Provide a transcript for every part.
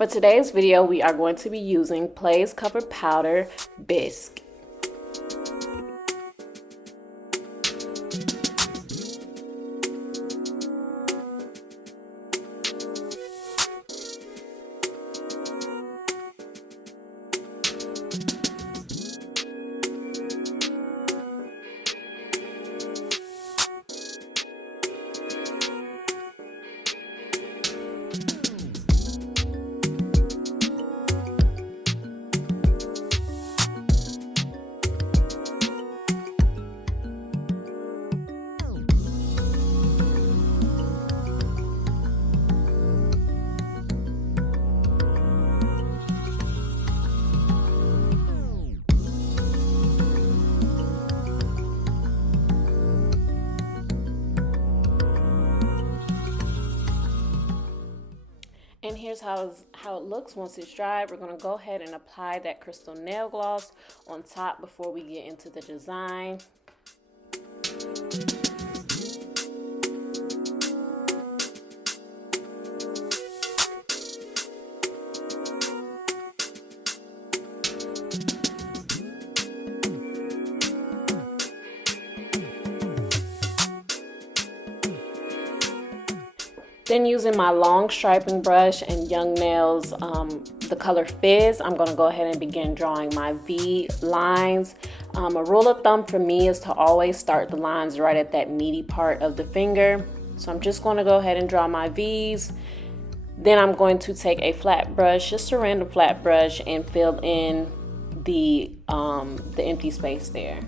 For today's video, we are going to be using Glaze Cover Powder Bisque. And here's how it looks once it's dried. We're going to go ahead and apply that crystal nail gloss on top before we get into the design. Then using my long striping brush and Young Nails, the color Fizz, I'm gonna go ahead and begin drawing my V lines. A rule of thumb for me is to always start the lines right at that meaty part of the finger. So I'm just gonna go ahead and draw my V's. Then I'm going to take a flat brush, just a random flat brush, and fill in the empty space there.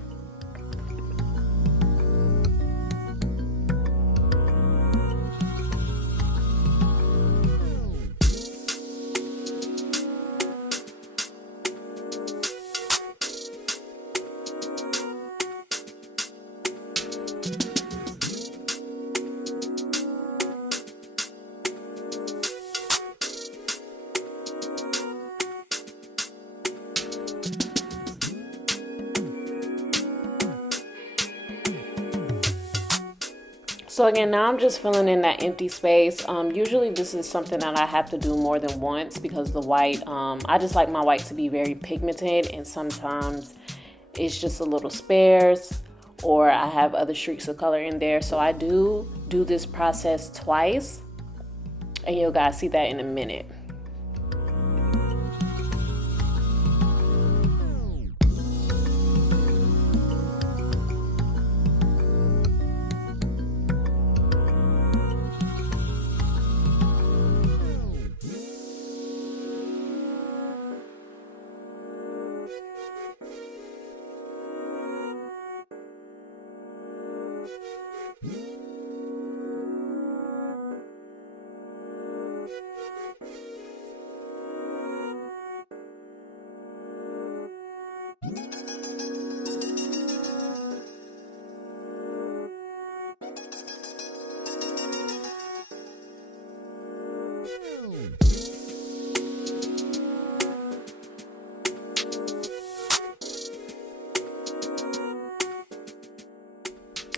So again, now I'm just filling in that empty space. Usually this is something that I have to do more than once because the white, I just like my white to be very pigmented, and sometimes it's just a little sparse or I have other streaks of color in there. So I do this process twice, and you'll guys see that in a minute.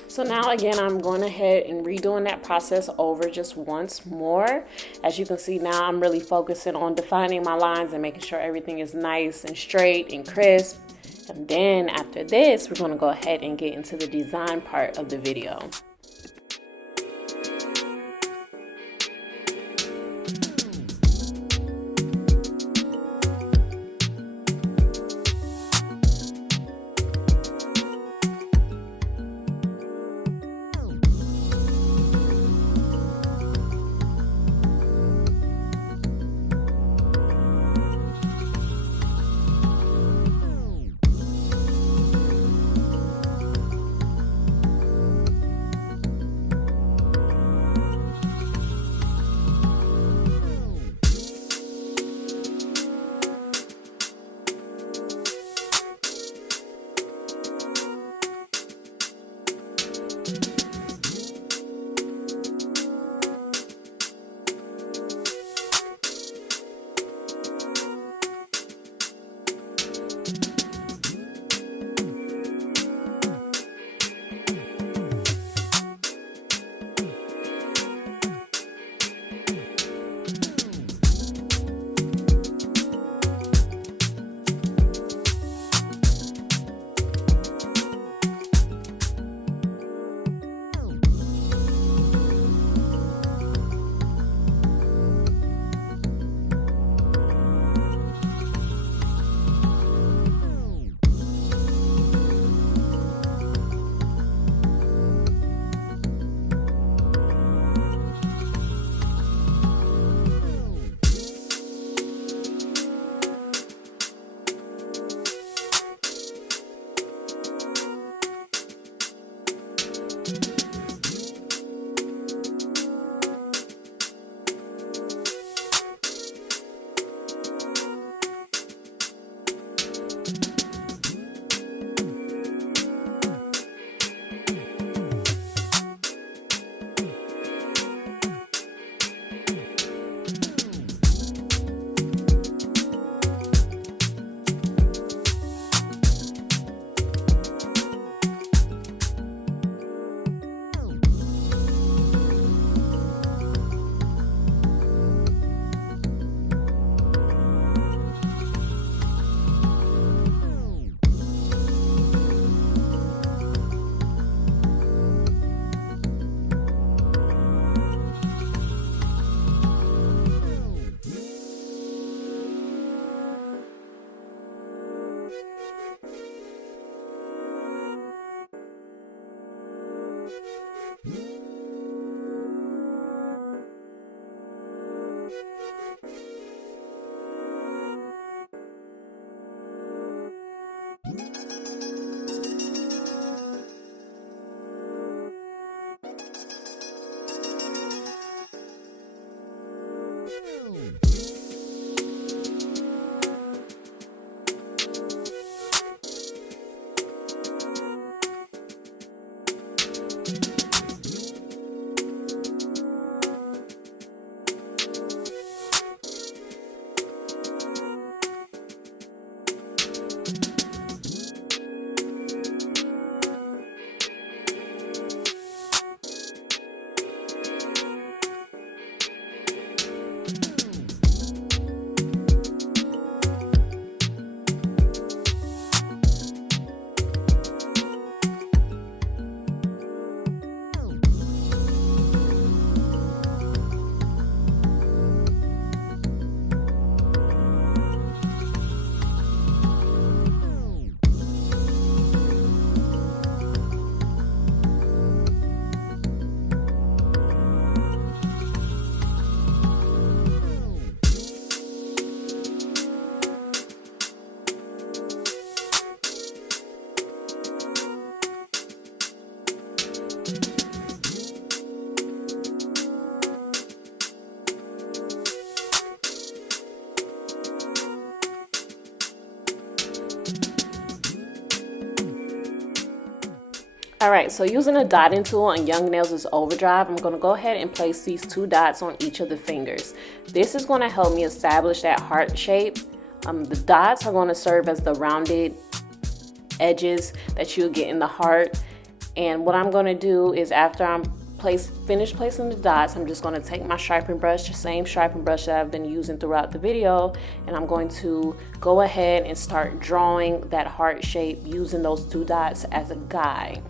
So now again, I'm going ahead and redoing that process over just once more. As you can see now, I'm really focusing on defining my lines and making sure everything is nice and straight and crisp. And then after this, we're going to go ahead and get into the design part of the video. Alright, so using a dotting tool on Young Nails is Overdrive, I'm going to go ahead and place these 2 dots on each of the fingers. This is going to help me establish that heart shape. The dots are going to serve as the rounded edges that you'll get in the heart. And what I'm going to do is, after I'm finished placing the dots, I'm just going to take my striping brush, the same striping brush that I've been using throughout the video, and I'm going to go ahead and start drawing that heart shape using those 2 dots as a guide.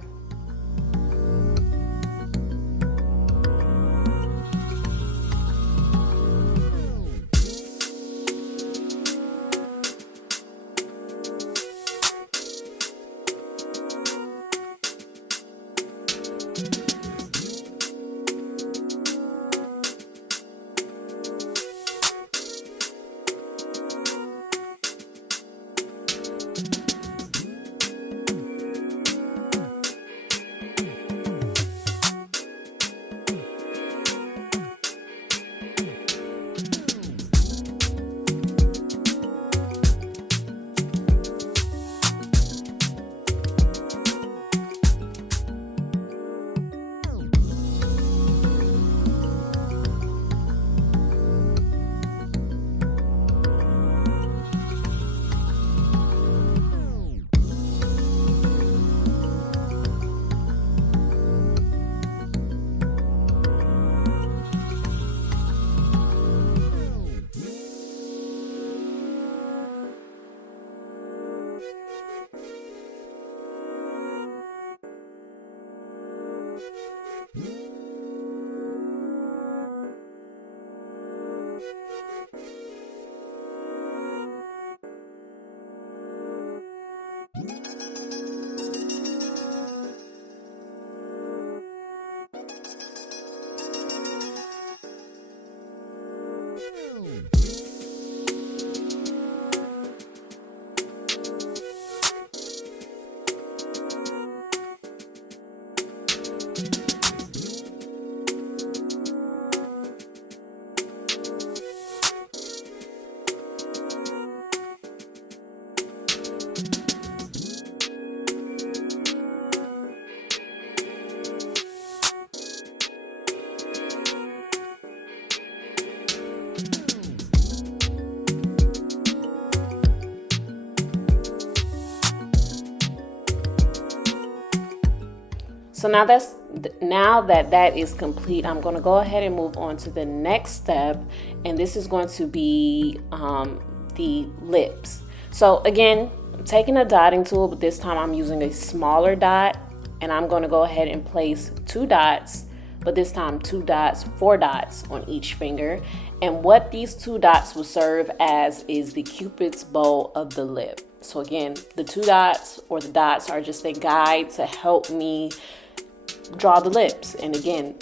So now that is complete, I'm going to go ahead and move on to the next step, and this is going to be the lips. So again, I'm taking a dotting tool, but this time I'm using a smaller dot, and I'm going to go ahead and place 2 dots, but this time 4 dots on each finger. And what these 2 dots will serve as is the Cupid's bow of the lip. So again, the 2 dots or the dots are just a guide to help me draw the lips, and again,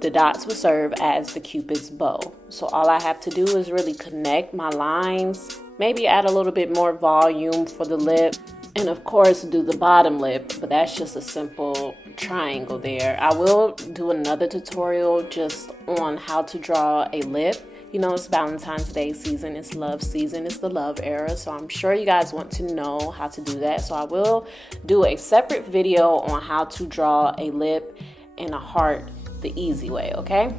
the dots will serve as the Cupid's bow. So all I have to do is really connect my lines, maybe add a little bit more volume for the lip, and of course do the bottom lip, but that's just a simple triangle there. I will do another tutorial just on how to draw a lip. You know, it's Valentine's Day season, it's love season, it's the love era, so I'm sure you guys want to know how to do that. So I will do a separate video on how to draw a lip and a heart the easy way, okay?